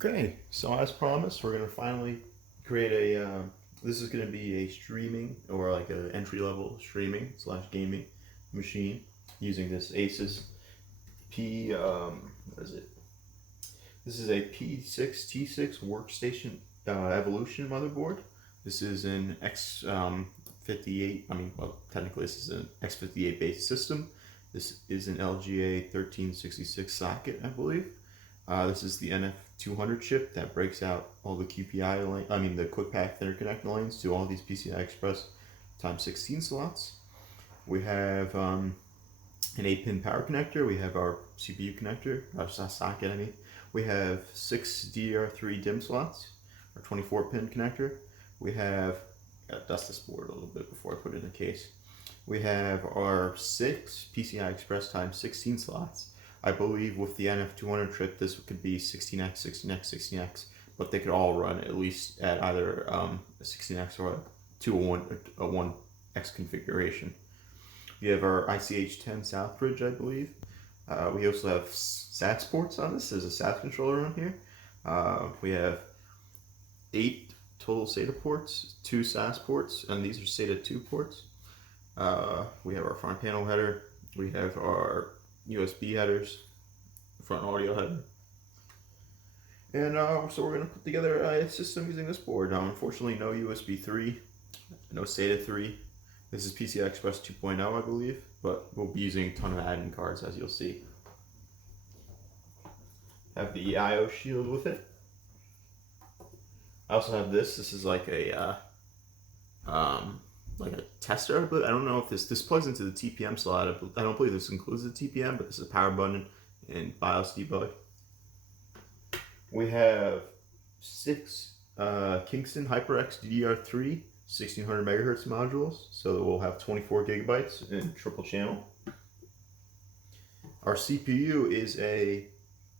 Okay, so as promised, we're gonna finally create a. This is gonna be a streaming or like an entry level streaming / gaming machine using this Asus P. What is it? This is a P6T6 workstation evolution motherboard. This is an X58. Well, technically this is an X58 based system. This is an LGA 1366 socket, I believe. This is the NF200 chip that breaks out all the QPI the quick path interconnect lines to all these PCI Express x16 slots. We have an 8-pin power connector. We have our CPU connector, our socket. We have 6 DDR3 DIMM slots, our 24-pin connector. We have, gotta dust this board a little bit before I put it in the case. We have our 6 PCI Express x16 slots. I believe with the NF200 chip, this could be 16x, 16x, 16x, but they could all run at least at either a 16x or a 1x configuration. We have our ICH10 South bridge, I believe. We also have SAT ports on this. There's a SAT controller on here. We have 8 total SATA ports, 2 SAS ports, and these are SATA 2 ports. We have our front panel header. We have our USB headers, front audio header. And so we're going to put together a system using this board. Unfortunately, no USB 3, no SATA 3. This is PCI Express 2.0, I believe, but we'll be using a ton of add-in cards, as you'll see. Have the I/O shield with it. I also have this. This is like a tester, but I don't know if this plugs into the TPM slot. I don't believe this includes the TPM, but this is a power button and BIOS debug. We have 6 Kingston HyperX DDR3 1600 megahertz modules, so we'll have 24 gigabytes in triple channel. Our CPU is a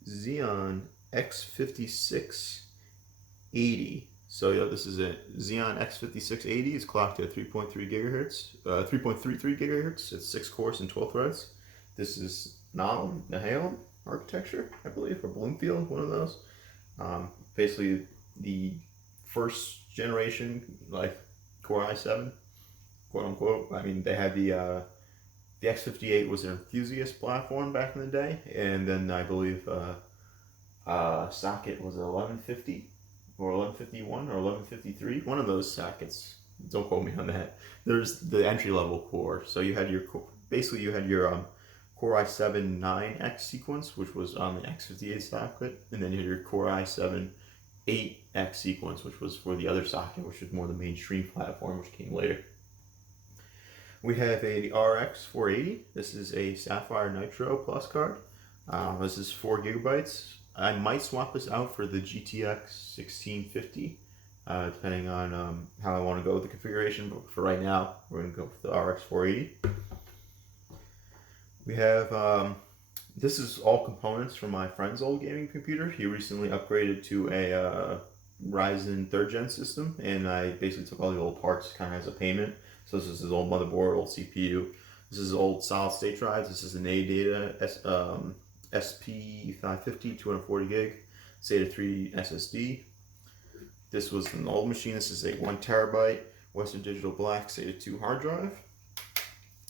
Xeon X5680. So yeah, this is a Xeon X5680. It's clocked at 3.3 gigahertz, 3.33 gigahertz. It's 6 cores and 12 threads. This is Nahalem architecture, I believe, or Bloomfield, one of those. Basically, the first generation, like Core i7, quote unquote. They had the X58 was an enthusiast platform back in the day, and then I believe socket was 1150. Or 1151 or 1153, one of those sockets. Don't quote me on that. There's the entry level core. So you had your Core i7 9X sequence, which was on the X58 socket, and then you had your Core i7 8X sequence, which was for the other socket, which was more the mainstream platform, which came later. We have a RX 480. This is a Sapphire Nitro Plus card. This is 4 gigabytes. I might swap this out for the GTX 1650, depending on how I want to go with the configuration, but for right now, we're going to go with the RX 480. We have, this is all components from my friend's old gaming computer. He recently upgraded to a Ryzen 3rd gen system, and I basically took all the old parts kind of as a payment. So this is his old motherboard, old CPU. This is old solid state drives. This is an ADATA SP550 240 gig SATA 3 SSD. This was an old machine. This is a 1 terabyte Western Digital Black SATA 2 hard drive.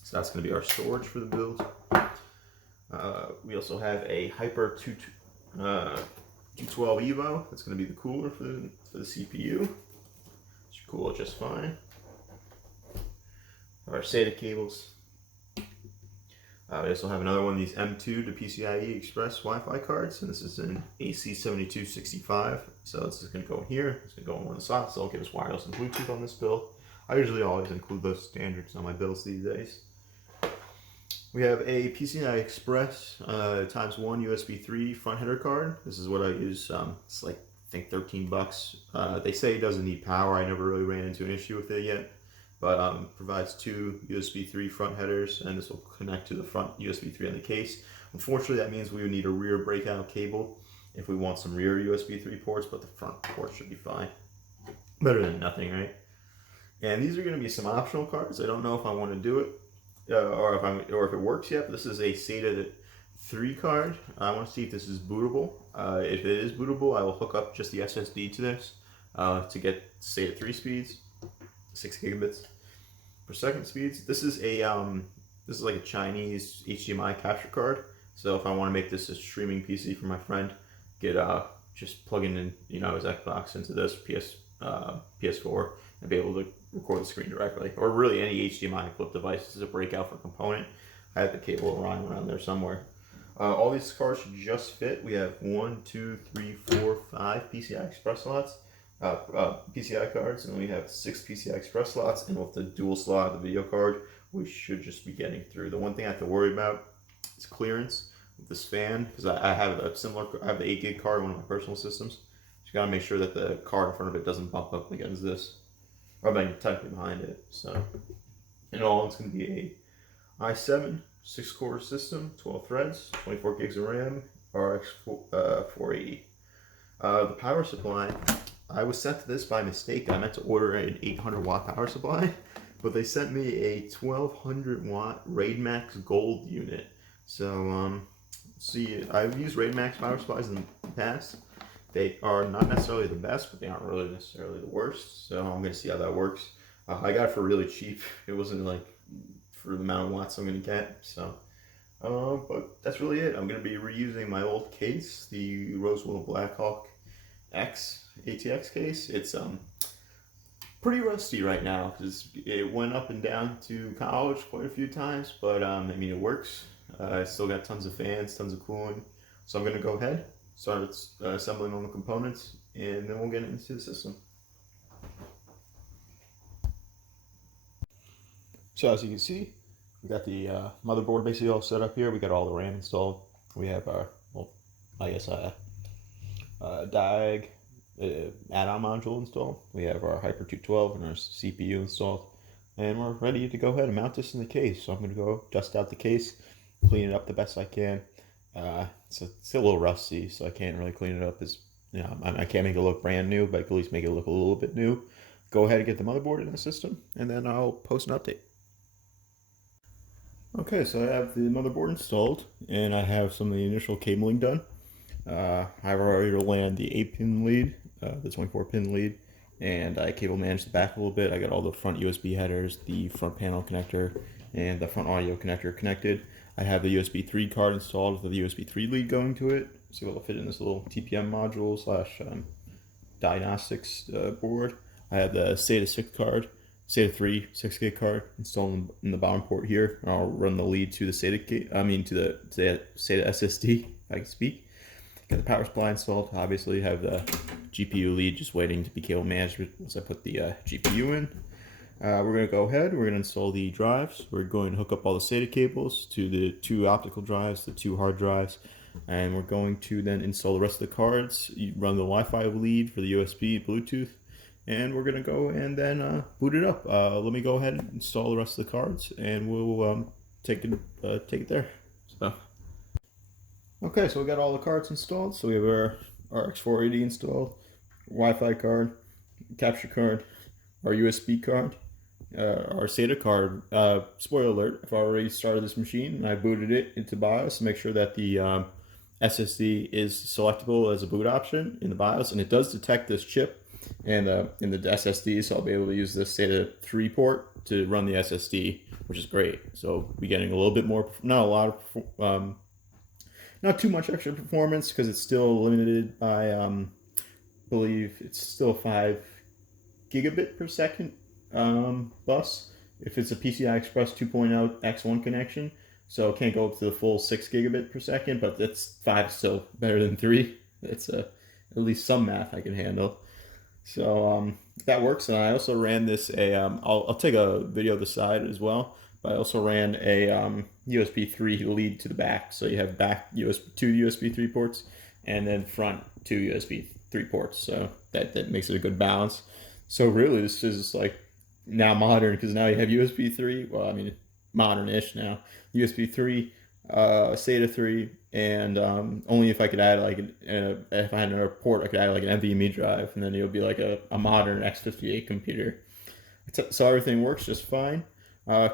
So that's going to be our storage for the build. We also have a Hyper 212 Evo. That's going to be the cooler for the CPU. It should cool it just fine. Our SATA cables. We also have another one of these M2 to PCIe Express Wi-Fi cards, and this is an AC8265. So this is going to go in here. It's going to go in one of the slots. So it'll give us wireless and Bluetooth on this build. I usually always include those standards on my builds these days. We have a PCI Express ×1 USB 3 front header card. This is what I use. It's like, I think, $13. They say it doesn't need power. I never really ran into an issue with it yet. But provides 2 USB 3 front headers, and this will connect to the front USB 3 on the case. Unfortunately, that means we would need a rear breakout cable if we want some rear USB 3 ports, but the front ports should be fine. Better than nothing, right? And these are going to be some optional cards. I don't know if I want to do it or if it works yet. But this is a SATA 3 card. I want to see if this is bootable. If it is bootable, I will hook up just the SSD to this to get SATA 3 speeds, 6 gigabits per second speeds. This is like a Chinese HDMI capture card. So if I want to make this a streaming PC for my friend, just plugging in his Xbox into this PS4 and be able to record the screen directly, or really any HDMI flip device. This is a breakout for component. I have the cable around there somewhere. All these cards should just fit. We have 1, 2, 3, 4, 5 PCI Express slots, PCI cards, and we have 6 PCI Express slots. And with the dual slot, the video card, we should just be getting through. The one thing I have to worry about is clearance with this fan, because I have I have the 8 gig card, one of my personal systems. Just gotta make sure that the card in front of it doesn't bump up against this, or technically behind it. So, in all, it's gonna be a i7 6-core system, 12 threads, 24 gigs of RAM, RX 480. The power supply, I was sent to this by mistake. I meant to order an 800 watt power supply, but they sent me a 1200 watt Raidmax Gold unit. So, see, I've used Raidmax power supplies in the past. They are not necessarily the best, but they aren't really necessarily the worst. So I'm going to see how that works. I got it for really cheap. It wasn't like for the amount of watts I'm going to get. So, but that's really it. I'm going to be reusing my old case, the Rosweill Blackhawk ATX case. It's pretty rusty right now because it went up and down to college quite a few times, but I mean, it works. I still got tons of fans, tons of cooling. So I'm going to go ahead, start assembling all the components, and then we'll get into the system. So as you can see, we got the motherboard basically all set up here. We got all the RAM installed. We have our, DIAG add-on module installed. We have our Hyper 212 and our CPU installed. And we're ready to go ahead and mount this in the case. So I'm going to go dust out the case, clean it up the best I can. So it's still a little rusty, so I can't really clean it up as, I can't make it look brand new, but I can at least make it look a little bit new. Go ahead and get the motherboard in the system, and then I'll post an update. Okay, so I have the motherboard installed, and I have some of the initial cabling done. I've already ran the 8-pin lead, the 24-pin lead, and I cable managed the back a little bit. I got all the front USB headers, the front panel connector, and the front audio connector connected. I have the USB 3 card installed with the USB 3 lead going to it, so it'll fit in this little TPM module / diagnostics board. I have the SATA 6 card, SATA 3 6 gig card installed in the bottom port here. I'll run the lead to the SATA SATA SSD, if I can speak. Got the power supply installed. Obviously, have the GPU lead just waiting to be cable managed once I put the GPU in. We're going to go ahead. We're going to install the drives. We're going to hook up all the SATA cables to the 2 optical drives, the 2 hard drives, and we're going to then install the rest of the cards. You run the Wi-Fi lead for the USB, Bluetooth, and we're going to go and then boot it up. Let me go ahead and install the rest of the cards, and we'll take it there. So. Okay, so we got all the cards installed. So we have our RX 480 installed, Wi-Fi card, capture card, our USB card, our SATA card. Spoiler alert, I've already started this machine and I booted it into BIOS to make sure that the SSD is selectable as a boot option in the BIOS, and it does detect this chip and in the SSD, so I'll be able to use this SATA 3 port to run the SSD, which is great. So we're getting a little bit more, not a lot of, not too much extra performance because it's still limited by, I believe it's still 5 gigabit per second bus if it's a PCI Express 2.0 X1 connection. So it can't go up to the full 6 gigabit per second, but that's 5 still better than 3. That's at least some math I can handle. So that works. And I also ran this I'll take a video of the side as well. But I also ran a USB 3 lead to the back. So you have back two USB 3 ports and then front 2 USB 3 ports. So that makes it a good balance. So really this is like now modern because now you have USB 3. Well, I mean, modern-ish now. USB 3, SATA 3, and only if I could add like, if I had another port, I could add like an NVMe drive, and then it would be like a modern X58 computer. So everything works just fine.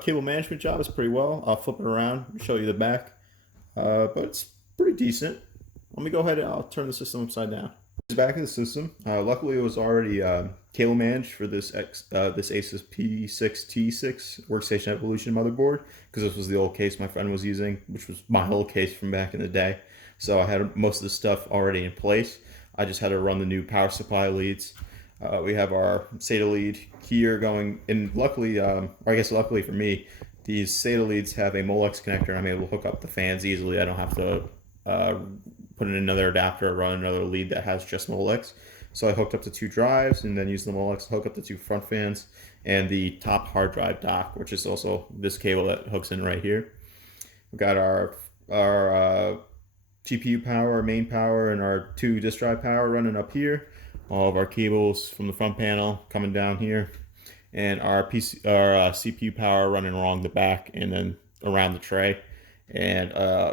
Cable management job is pretty well. I'll flip it around and show you the back. but it's pretty decent. Let me go ahead and I'll turn the system upside down. Back in the system. Luckily, it was already cable managed for this this Asus P6T6 Workstation Evolution motherboard, because this was the old case my friend was using, which was my old case from back in the day. So I had most of the stuff already in place. I just had to run the new power supply leads. We have our SATA lead here going, and luckily, or I guess luckily for me, these SATA leads have a Molex connector, and I'm able to hook up the fans easily. I don't have to put in another adapter or run another lead that has just Molex. So I hooked up the 2 drives and then used the Molex to hook up the 2 front fans and the top hard drive dock, which is also this cable that hooks in right here. We've got our GPU power, our main power, and our 2 disk drive power running up here. All of our cables from the front panel coming down here, and our CPU power running along the back and then around the tray, and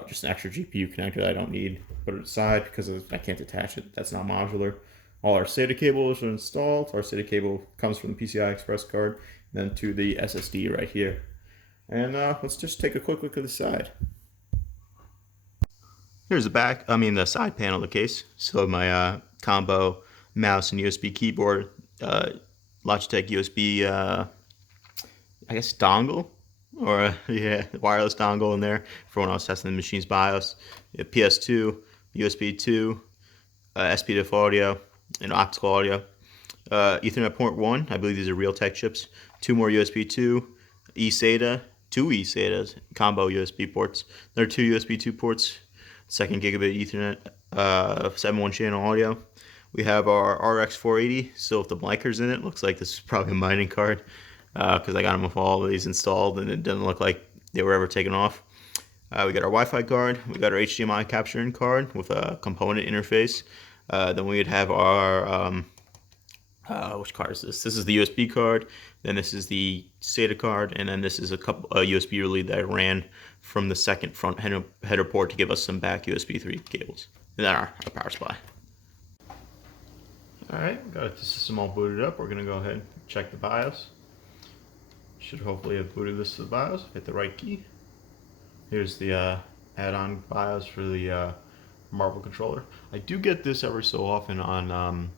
just an extra GPU connector that I don't need. Put it aside because I can't attach it. That's not modular. All our SATA cables are installed. Our SATA cable comes from the PCI Express card, and then to the SSD right here. And let's just take a quick look at the side. Here's the side panel of the case. So my combo mouse and USB keyboard, Logitech USB, I guess dongle, or yeah, wireless dongle in there for when I was testing the machine's BIOS. PS2, USB 2, SPDIF audio, and optical audio. Ethernet port 1, I believe these are Realtek chips. 2 more USB 2, eSATA, 2 eSATAs, combo USB ports. There are 2 USB 2 ports, 2nd gigabit Ethernet, 7-1 channel audio. We have our RX 480, still with the blankers in it. Looks like this is probably a mining card, because I got them with all of these installed and it doesn't look like they were ever taken off. We got our Wi-Fi card. We got our HDMI capturing card with a component interface. Then we would have our, which card is this? This is the USB card. Then this is the SATA card. And then this is a USB lead that I ran from the second front header port to give us some back USB 3 cables. And then our power supply. Alright, got the system all booted up. We're going to go ahead and check the BIOS. Should hopefully have booted this to the BIOS. Hit the right key. Here's the add-on BIOS for the Marvel controller. I do get this every so often on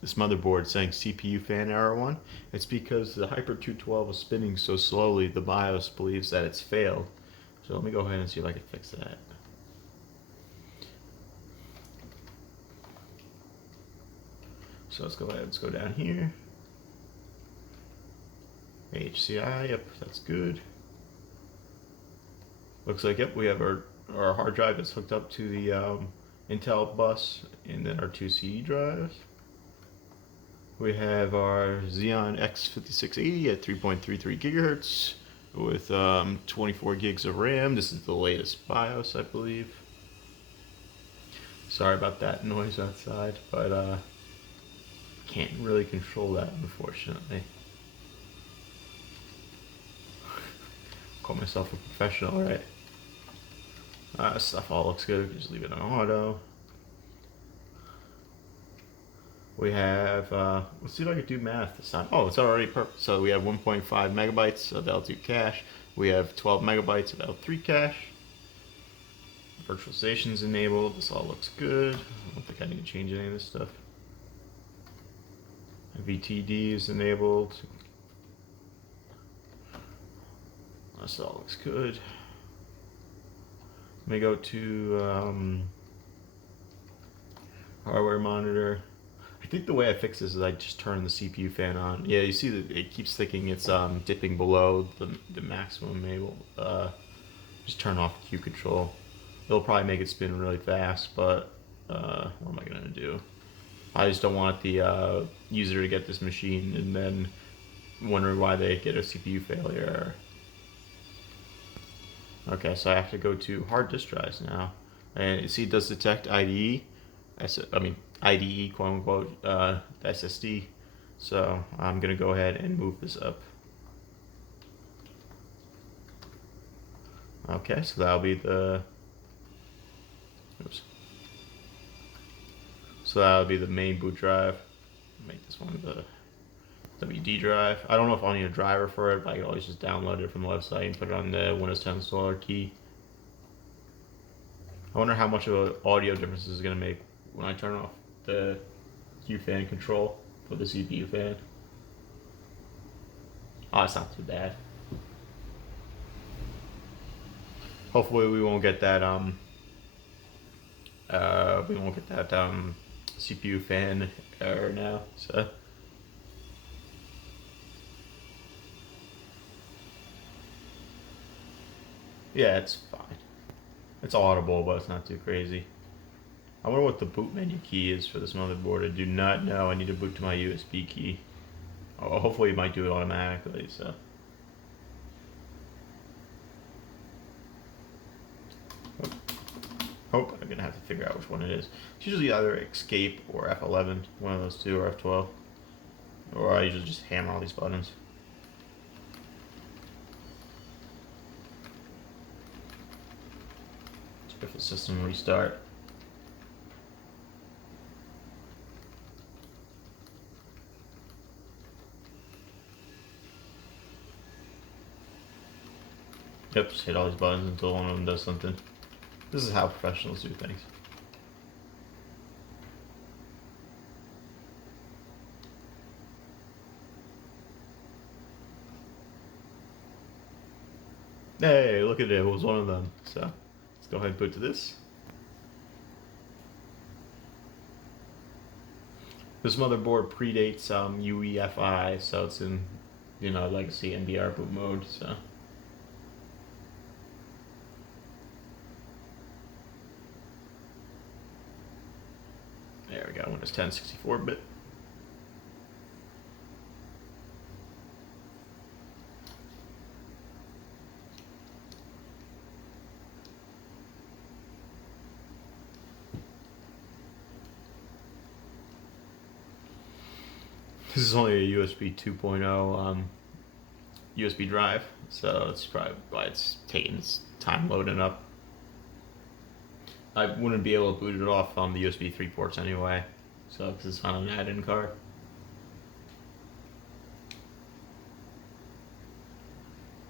this motherboard saying CPU fan error 1. It's because the Hyper 212 is spinning so slowly, the BIOS believes that it's failed. So let me go ahead and see if I can fix that. So let's go ahead, let's go down here. HCI, yep, that's good. Looks like, yep, we have our hard drive that's hooked up to the Intel bus, and then our 2 CD drives. We have our Xeon X5680 at 3.33 gigahertz with 24 gigs of RAM. This is the latest BIOS, I believe. Sorry about that noise outside, but can't really control that, unfortunately. Call myself a professional, right? Stuff all looks good. Just leave it on auto. We have, let's see if I can do math this time. Oh, it's already perfect. So we have 1.5 megabytes of L2 cache. We have 12 megabytes of L3 cache. Virtualization's enabled. This all looks good. I don't think I need to change any of this stuff. VTD is enabled. This all looks good. Let me go to hardware monitor. I think the way I fix this is I just turn the CPU fan on. Yeah, you see that it keeps thinking it's dipping below the maximum able. Just turn off Q control. It'll probably make it spin really fast, but what am I gonna do? I just don't want the user to get this machine and then wondering why they get a CPU failure. Okay, so I have to go to hard disk drives now, and you see it does detect IDE. IDE, quote unquote, SSD. So I'm gonna go ahead and move this up. Okay, so that'll be the. Oops. So that'll be the main boot drive. Make this one the WD drive. I don't know if I'll need a driver for it, but I can always just download it from the website and put it on the Windows 10 installer key. I wonder how much of an audio difference this is going to make when I turn off the Q fan control for the CPU fan. Oh, it's not too bad. Hopefully we won't get that CPU fan error now. So yeah, it's fine. It's audible, but it's not too crazy. I wonder what the boot menu key is for this motherboard. I do not know. I need to boot to my USB key. Oh, hopefully it might do it automatically. So. Oh, I'm gonna have to figure out which one it is. It's usually either Escape or F11, one of those two, or F12. Or I usually just hammer all these buttons. If the system restart. Yep, just hit all these buttons until one of them does something. This is how professionals do things. Hey, look at it, it was one of them. So, let's go ahead and boot to this. This motherboard predates UEFI, so it's in, legacy NBR boot mode, so. There we go, Windows 10 64-bit. This is only a USB 2.0 USB drive, so it's probably why it's taking its time loading up. I wouldn't be able to boot it off on the USB 3 ports anyway, so because it's not an add-in card.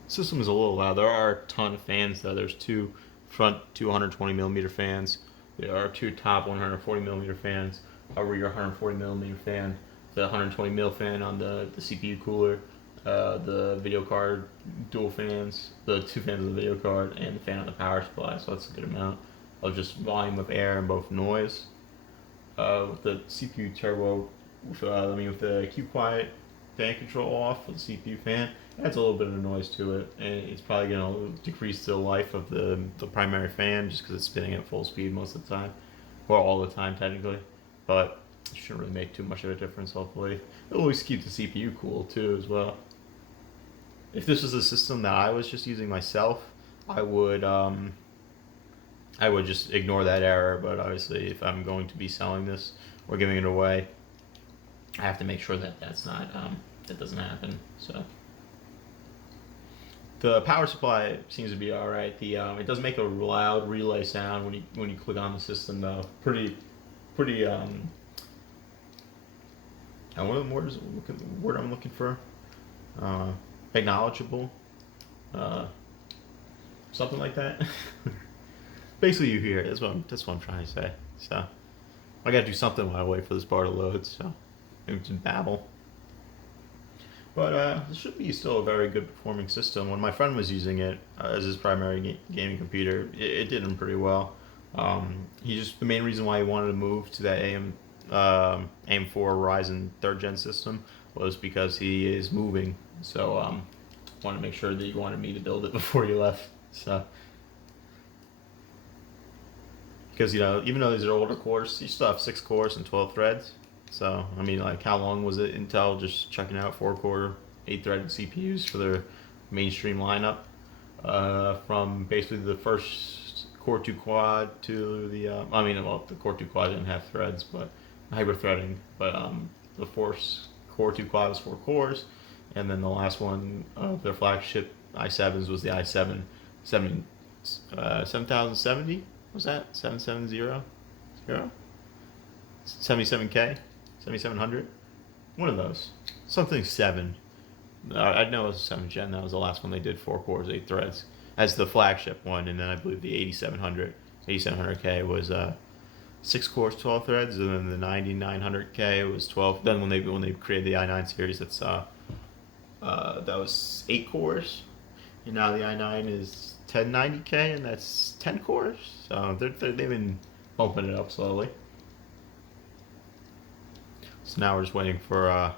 System is a little loud. There are a ton of fans though. There's two front 220mm fans. There are two top 140mm fans. A rear 140mm fan. The 120mm fan on the CPU cooler. The video card dual fans. The two fans of the video card and the fan on the power supply. So that's a good amount of just volume of air and both noise. With the CPU turbo, with the Q quiet fan control off with the CPU fan, adds a little bit of noise to it, and it's probably going to decrease the life of the primary fan just because it's spinning at full speed most of the time, or all the time technically, but it shouldn't really make too much of a difference. Hopefully it'll always keep the CPU cool too as well. If this was a system that I was just using myself, I would just ignore that error, but obviously if I'm going to be selling this or giving it away, I have to make sure that that's not, that doesn't happen. So the power supply seems to be all right. It does make a loud relay sound when you click on the system though. Pretty what are the words? Word I'm looking for? Acknowledgeable. Something like that. Basically, you hear it. That's what I'm trying to say. So I got to do something while I wait for this bar to load. So maybe just babble. But this should be still a very good performing system. When my friend was using it as his primary gaming computer, it did him pretty well. The main reason why he wanted to move to that AM4 Ryzen 3rd gen system was because he is moving. So wanted to make sure that he wanted me to build it before he left. So. Because, even though these are older cores, you still have 6 cores and 12 threads. So, how long was it Intel just checking out 4-core, 8-threaded CPUs for their mainstream lineup? From basically the first Core 2 quad to the, the Core 2 quad didn't have threads, but hybrid threading. But the Core 2 quad was 4 cores, and then the last one of their flagship i7s was the i7 7070. Was that 770? 77K? 7700? One of those. Something 7. I know it was 7 gen. That was the last one they did, 4 cores, 8 threads, as the flagship one. And then I believe the 8700 8700K was 6 cores, 12 threads, and then the 9900K was 12. Then when they created the i9 series, that was 8 cores, and now the i9 is 1090K, and that's 10 cores. So they've been bumping it up slowly. So now we're just waiting for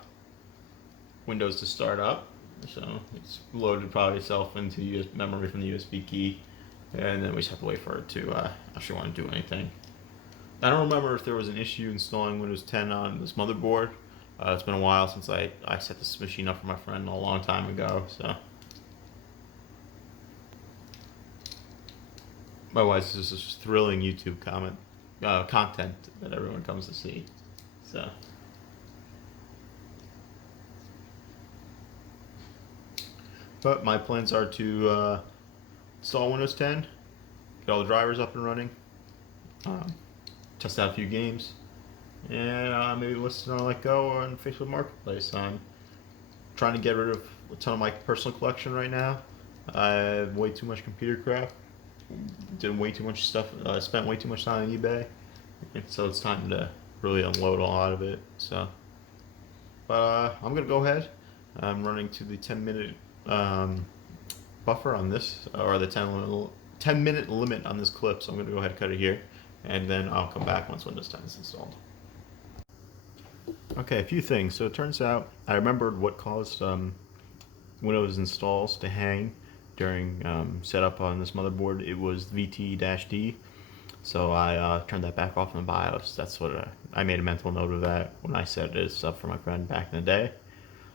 Windows to start up. So it's loaded probably itself into memory from the USB key, and then we just have to wait for it to actually want to do anything. I don't remember if there was an issue installing Windows 10 on this motherboard. It's been a while since I set this machine up for my friend a long time ago. So otherwise, this is just thrilling YouTube content that everyone comes to see. So. But my plans are to install Windows 10, get all the drivers up and running, test out a few games, and maybe list it on Let Go on Facebook Marketplace. I'm trying to get rid of a ton of my personal collection right now. I have way too much computer crap, did way too much stuff, spent way too much time on eBay, and so it's time to really unload a lot of it. So, but I'm gonna go ahead. I'm running to the 10-minute buffer on this, or the 10-minute limit on this clip, so I'm going to go ahead and cut it here, and then I'll come back once Windows 10 is installed. Okay, a few things. So it turns out I remembered what caused Windows installs to hang during setup on this motherboard. It was VT-D, so I turned that back off in the BIOS. That's what I made a mental note of that when I set this up for my friend back in the day.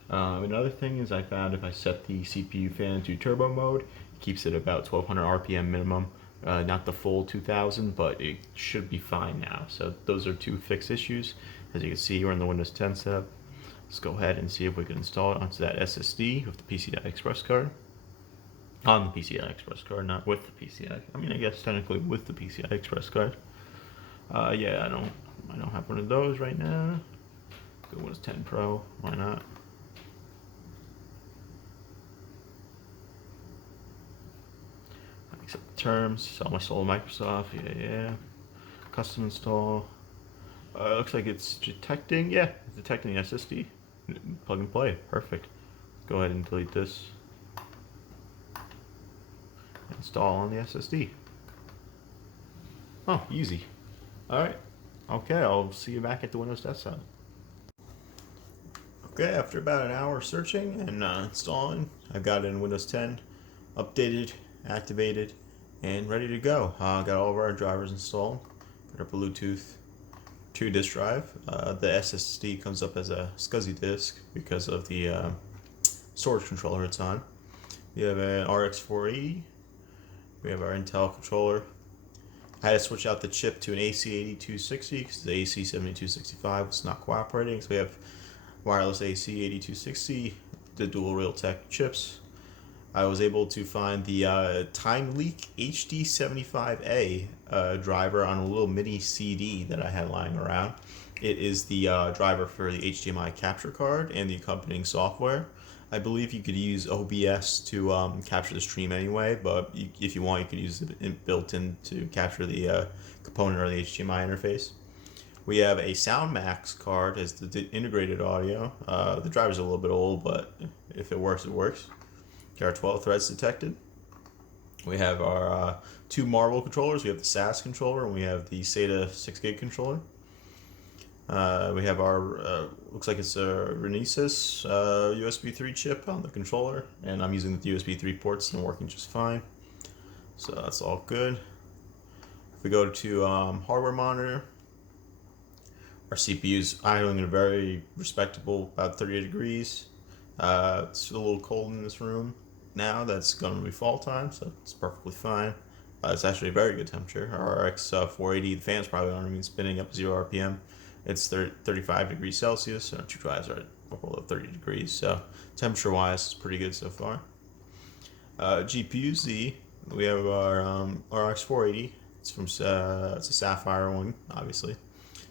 Another thing is I found if I set the CPU fan to turbo mode, it keeps it about 1200 RPM minimum, not the full 2000, but it should be fine now. So those are two fixed issues. As you can see, we're in the Windows 10 setup. Let's go ahead and see if we can install it onto that SSD with the PCI Express card. On the PCI Express card, not with the PCI. I mean, I guess technically with the PCI Express card. Yeah, I don't have one of those right now. Go Windows 10 Pro, why not? Accept the terms, sell my soul to Microsoft, yeah. Custom install. Looks like it's detecting, yeah, it's detecting the SSD. Plug and play, perfect. Go ahead and delete this. Install on the SSD. Oh, easy. Alright, okay, I'll see you back at the Windows desktop. Okay, after about an hour searching and installing, I've got it in Windows 10, updated, activated, and ready to go. Got all of our drivers installed. Got our Bluetooth 2 disk drive. The SSD comes up as a SCSI disk because of the storage controller it's on. We have an RX 480. We have our Intel controller. I had to switch out the chip to an AC8260 because the AC8265 was not cooperating. So we have wireless AC8260, the dual Realtek chips. I was able to find the Timeleak HD75A driver on a little mini CD that I had lying around. It is the driver for the HDMI capture card and the accompanying software. I believe you could use OBS to capture the stream anyway, but if you want, you could use it built in to capture the component or the HDMI interface. We have a SoundMax card as the integrated audio. The driver's a little bit old, but if it works, it works. Got our 12 threads detected. We have our two Marvel controllers. We have the SAS controller and we have the SATA 6GB controller. We have our, looks like it's a Renesas USB 3 chip on the controller, and I'm using the USB 3 ports and working just fine. So that's all good. If we go to hardware monitor, our CPU's idling at a very respectable, about 38 degrees. It's a little cold in this room now. That's going to be fall time, so it's perfectly fine. It's actually a very good temperature. Our RX 480, the fan's probably on, I mean, spinning up 0 RPM. It's 35 degrees Celsius, and our two drives are below 30 degrees, so temperature-wise, it's pretty good so far. GPU Z, we have our RX 480. It's from it's a Sapphire one, obviously.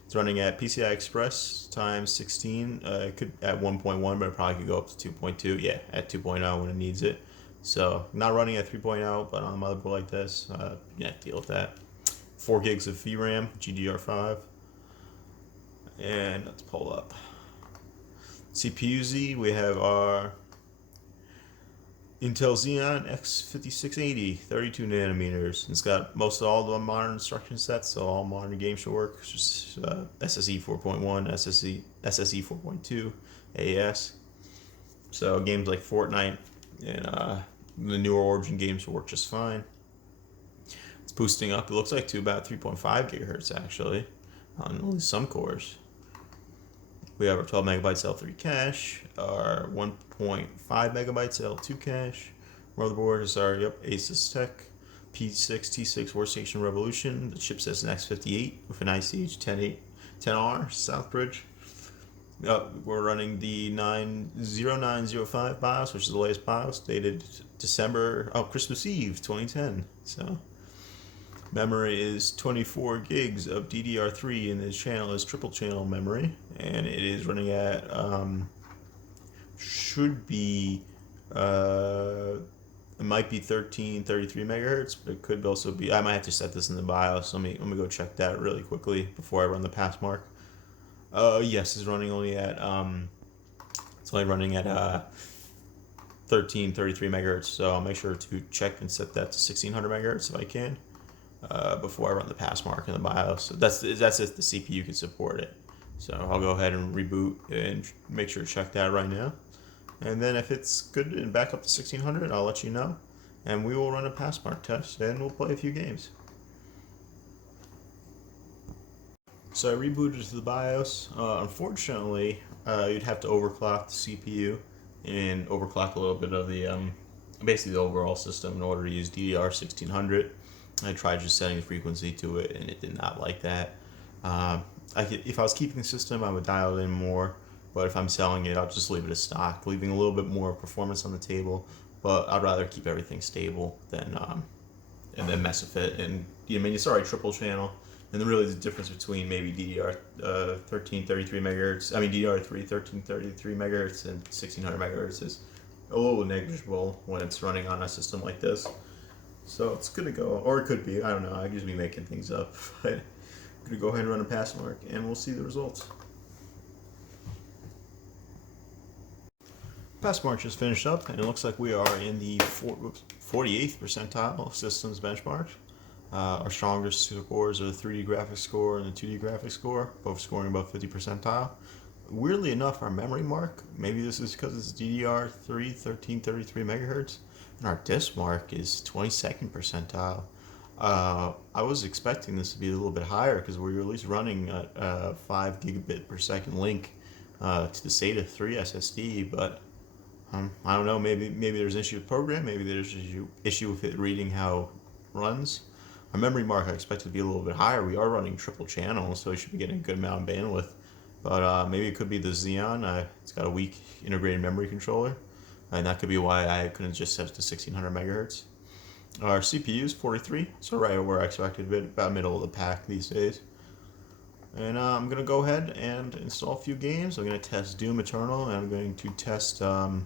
It's running at PCI Express times 16. It could at 1.1, but it probably could go up to 2.2. Yeah, at 2.0 when it needs it. So not running at 3.0, but on a motherboard like this, you have to deal with that. 4 gigs of VRAM, GDR5. And let's pull up CPU-Z. We have our Intel Xeon X5680, 32 nanometers. It's got most of all the modern instruction sets, so all modern games should work. It's just SSE 4.1, SSE 4.2, AS. So games like Fortnite and the newer Origin games should work just fine. It's boosting up, it looks like, to about 3.5 gigahertz actually, on only some cores. We have our 12 megabytes L3 cache, our 1.5 megabytes L2 cache. Motherboard is our Asus Tech P6T6 Workstation Revolution. The chipset's an X58 with an ICH10R Southbridge. We're running the 90905 BIOS, which is the latest BIOS, dated Christmas Eve 2010. So memory is 24 gigs of DDR3, and this channel is triple channel memory, and it is running at should be it might be 1333 megahertz, but it could also be, I might have to set this in the BIOS. Let me go check that really quickly before I run the pass mark. Yes, it's running only at 1333 megahertz, so I'll make sure to check and set that to 1600 megahertz if I can. Before I run the pass mark in the BIOS. So that's if the CPU can support it. So I'll go ahead and reboot and make sure to check that right now. And then if it's good and back up to 1600, I'll let you know. And we will run a pass mark test and we'll play a few games. So I rebooted to the BIOS. Unfortunately, you'd have to overclock the CPU and overclock a little bit of the basically the overall system in order to use DDR1600. I tried just setting the frequency to it, and it did not like that. If I was keeping the system, I would dial it in more, but if I'm selling it, I'll just leave it as stock, leaving a little bit more performance on the table, but I'd rather keep everything stable than and then mess with it. And it's already triple channel, and then really the difference between maybe DDR 1333 megahertz, DDR3 1333 megahertz and 1600 megahertz is a little negligible when it's running on a system like this. So it's gonna go, or it could be, I don't know, I could just be making things up, but I'm gonna go ahead and run a pass mark and we'll see the results. Pass mark just finished up, and it looks like we are in the 48th percentile of systems benchmark. Our strongest scores are the 3D graphics score and the 2D graphics score, both scoring above 50 percentile. Weirdly enough, our memory mark, maybe this is because it's DDR3 1333 megahertz, and our disk mark is 22nd percentile. I was expecting this to be a little bit higher because we were at least running a 5 gigabit per second link to the SATA III SSD, but I don't know, maybe there's an issue with the program, maybe there's an issue with it reading how it runs. Our memory mark I expected to be a little bit higher. We are running triple channel, so we should be getting a good amount of bandwidth. But maybe it could be the Xeon. It's got a weak integrated memory controller, and that could be why I couldn't just set it to 1600 megahertz. Our CPU is 43, so right where I expected, about middle of the pack these days. And I'm going to go ahead and install a few games. I'm going to test Doom Eternal, and I'm going to test Call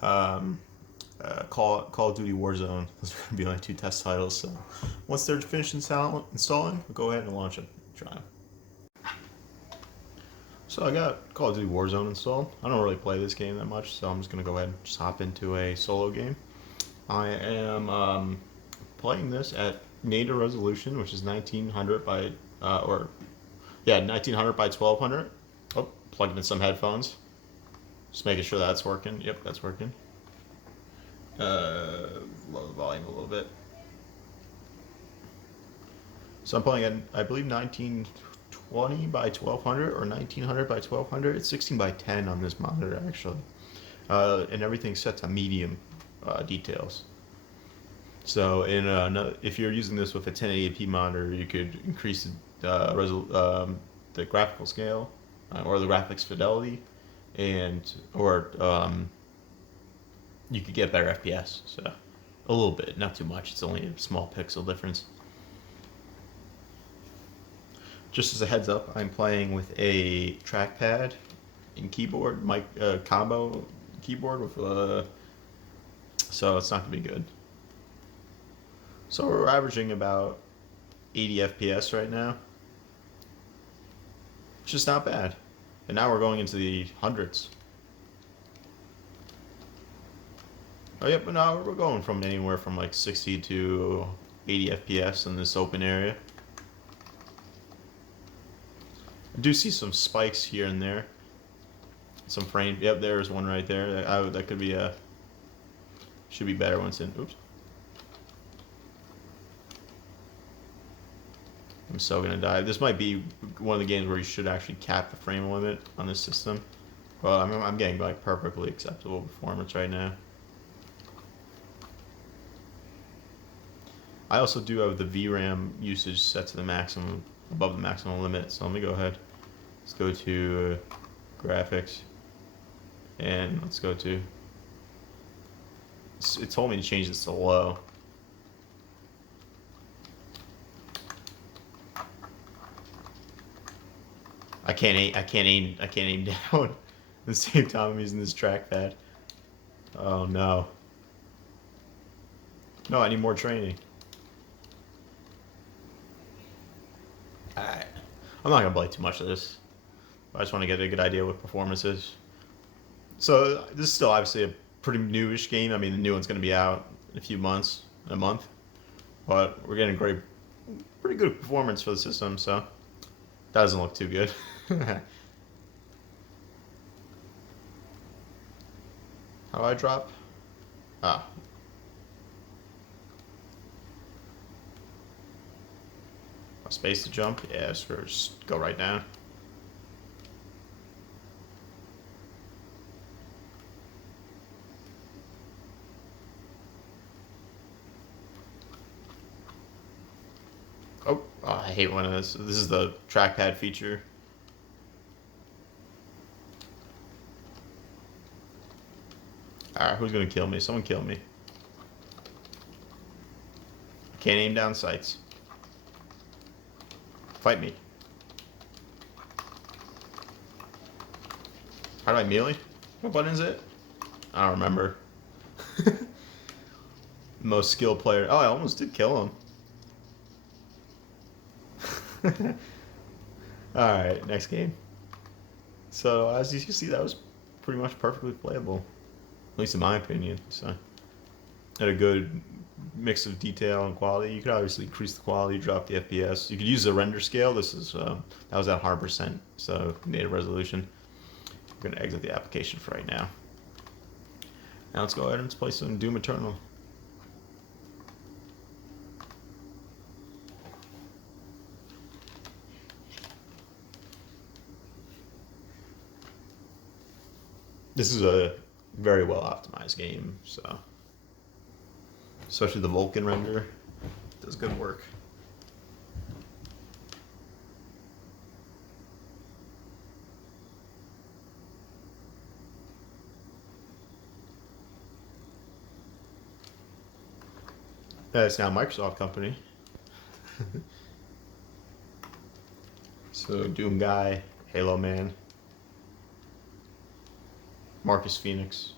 of Duty Warzone. Those are going to be my two test titles. So once they're finished installing, we'll go ahead and launch it and try them. So I got Call of Duty Warzone installed. I don't really play this game that much, so I'm just going to go ahead and just hop into a solo game. I am playing this at native resolution, which is 1900 by 1900 by 1200. Oh, plugged in some headphones. Just making sure that's working. Yep, that's working. Lower the volume a little bit. So I'm playing at, I believe, 1920 by 1200 or 1900 by 1200. It's 16 by 10 on this monitor, actually. And everything's set to medium details. So if you're using this with a 1080p monitor, you could increase the graphical scale or the graphics fidelity, or you could get better FPS. So a little bit, not too much. It's only a small pixel difference. Just as a heads up, I'm playing with a trackpad and keyboard, combo keyboard with so it's not gonna be good. So we're averaging about 80 FPS right now. It's just not bad. And now we're going into the hundreds. Oh, yep, but now we're going from anywhere from like 60 to 80 FPS in this open area. I do see some spikes here and there. Some frame. Yep, there's one right there. That could be a. Should be better once in. Oops. I'm so gonna die. This might be one of the games where you should actually cap the frame limit on this system. Well, I'm getting like perfectly acceptable performance right now. I also do have the VRAM usage set to the maximum, above the maximum limit. So let me go ahead. Let's go to graphics, and let's go to. It told me to change this to low. I can't aim down. At the same time I'm using this trackpad. Oh no. No, I need more training. Alright. I'm not gonna play too much of this. I just want to get a good idea what performance is. So this is still obviously a pretty newish game. I mean, the new one's gonna be out in a few months, in a month. But we're getting pretty good performance for the system, so that doesn't look too good. How do I drop? Ah. A space to jump? Yeah, sure, just go right down. Oh, I hate one of this. This is the trackpad feature. Alright, who's gonna kill me? Someone kill me. Can't aim down sights. Fight me. How do I melee? What button is it? I don't remember. Most skilled player. Oh, I almost did kill him. Alright, next game. So, as you can see, that was pretty much perfectly playable. At least in my opinion. So, had a good mix of detail and quality. You could obviously increase the quality, drop the FPS. You could use the render scale. This is that was at 100%, so native resolution. I'm gonna exit the application for right now. Now let's go ahead and let's play some Doom Eternal. This is a very well optimized game, so especially the Vulkan render does good work. It's now a Microsoft company. So Doom Guy, Halo Man, Marcus Phoenix,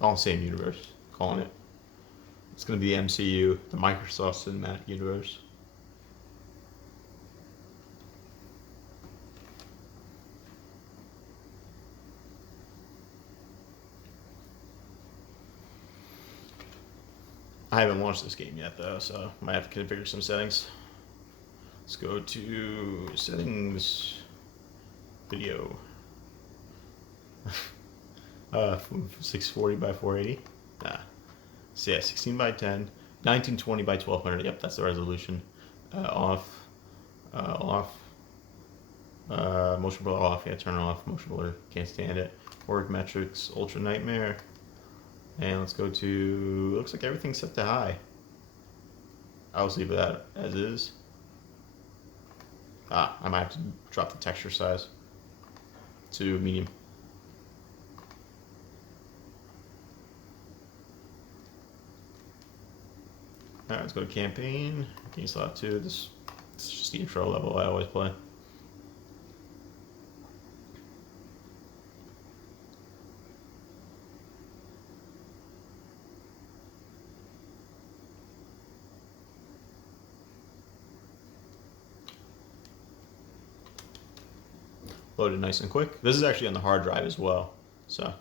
all the same universe, calling it. It's going to be the MCU, the Microsoft Cinematic Universe. I haven't launched this game yet though, so I might have to configure some settings. Let's go to settings, video. 640 by 480. So yeah, 16 by 10, 1920 by 1200. Yep, that's the resolution. Off. Motion blur off. Yeah, turn off. Motion blur. Can't stand it. Work metrics. Ultra nightmare. And let's go to. Looks like everything's set to high. I'll just leave that as is. I might have to drop the texture size to medium. Alright, let's go to campaign. Game slot 2. This is just the intro level I always play. loaded nice and quick. This is actually on the hard drive as well, so.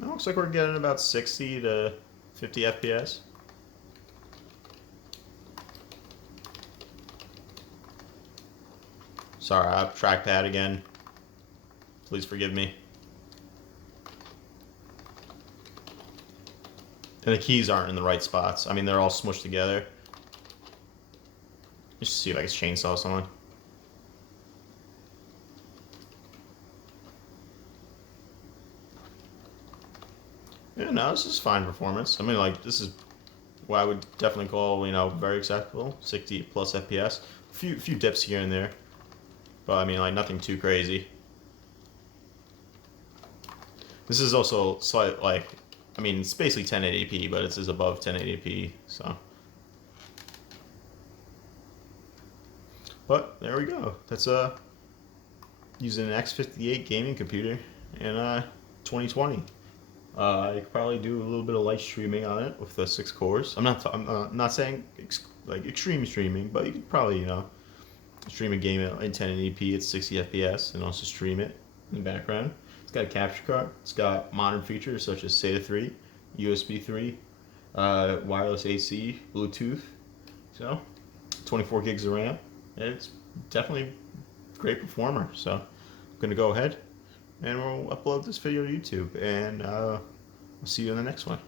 It looks like we're getting about 60 to 50 FPS. Sorry, I have trackpad again. Please forgive me. And the keys aren't in the right spots. I mean, they're all smushed together. Let's just see if I can chainsaw someone. Yeah, no, this is fine performance. I mean, like, this is what I would definitely call, you know, very acceptable. 60 plus FPS. A few dips here and there. But, I mean, like, nothing too crazy. This is also slight, like, I mean, it's basically 1080p, but it's above 1080p, so. But, there we go. That's, using an X58 gaming computer in, 2020. You could probably do a little bit of light streaming on it with the 6 cores. I'm not saying like extreme streaming, but you could probably, you know, stream a game in 1080p at 60 FPS and also stream it in the background. It's got a capture card. It's got modern features such as SATA 3, USB 3, wireless AC, Bluetooth. So, 24 gigs of RAM. It's definitely a great performer. So, I'm going to go ahead and we'll upload this video to YouTube. And I'll see you in the next one.